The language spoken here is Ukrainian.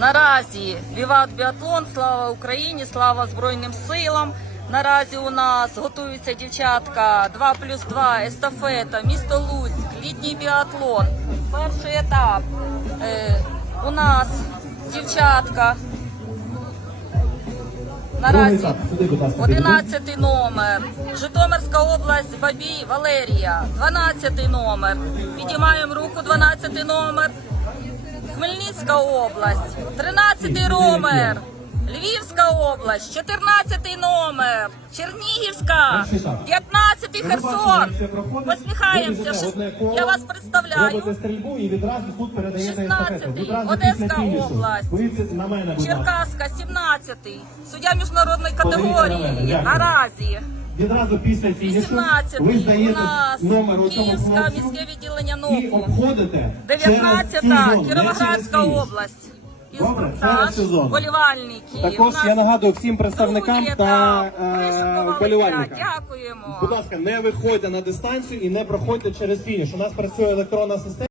Наразі Віват Біатлон, слава Україні, слава Збройним силам. Наразі у нас готуються дівчатка 2 плюс 2, естафета, місто Луцьк, літній біатлон. Перший етап. Е, у нас дівчатка. Наразі Другий етап. Сюди, будь ласка, 11 номер. Житомирська область Бабій Валерія. 12 номер. Підіймаємо руку 12 номер. Хмельницька область. 13 номер. Львівська область, 14 номер, Чернігівська, 15 Ви Херсон. Посміхаємося. Я вас представляю. Робите стрільбу і відразу тут передаєте 16-й, Одеська область. Черкаська, 17 Суддя міжнародної категорії. Наразі. Відразу після фінішу ви здаєте номер у цьому Київська хлопцю міське відділення і обходите 19 через цю зону, не Кіровоградська область. Добре, через цю зону. Також я нагадую всім представникам та е. Дякуємо. Будь ласка, не виходьте на дистанцію і не проходьте через фініш. У нас працює електронна система.